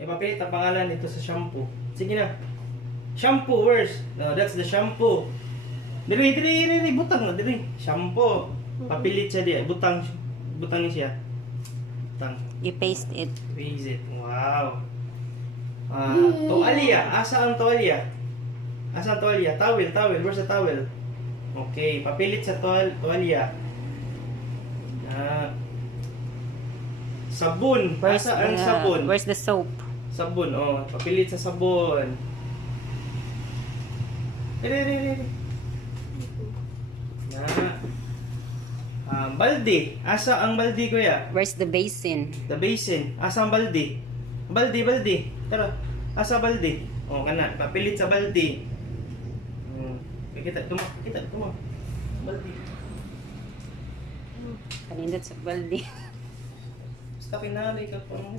Ipapilit ang pangalan nito sa shampoo. Sige na. Shampoo, where's? No, that's the shampoo. Dili, butang na, dili. Shampoo. Papilit siya di. Butang siya. Butang. You paste it. Paste it. Wow. Tuwalya. Asa ang tuwalya? Asa ang tuwalya? Towel. Where's the towel? Okay, papilit sa tuwalya. Sabon. Asa ang sabon? Where's the soap? Sabon, oh. Papilit sa sabon. Dili. Balde. Asa ang balde, kuya? Where's the basin? The basin. Asa ang balde? Balde. Tara. Asa balde? Oh, kana. Papilit sa balde. Kita. Balde. Kanindot sa balde. Basta kinari ka pa mo.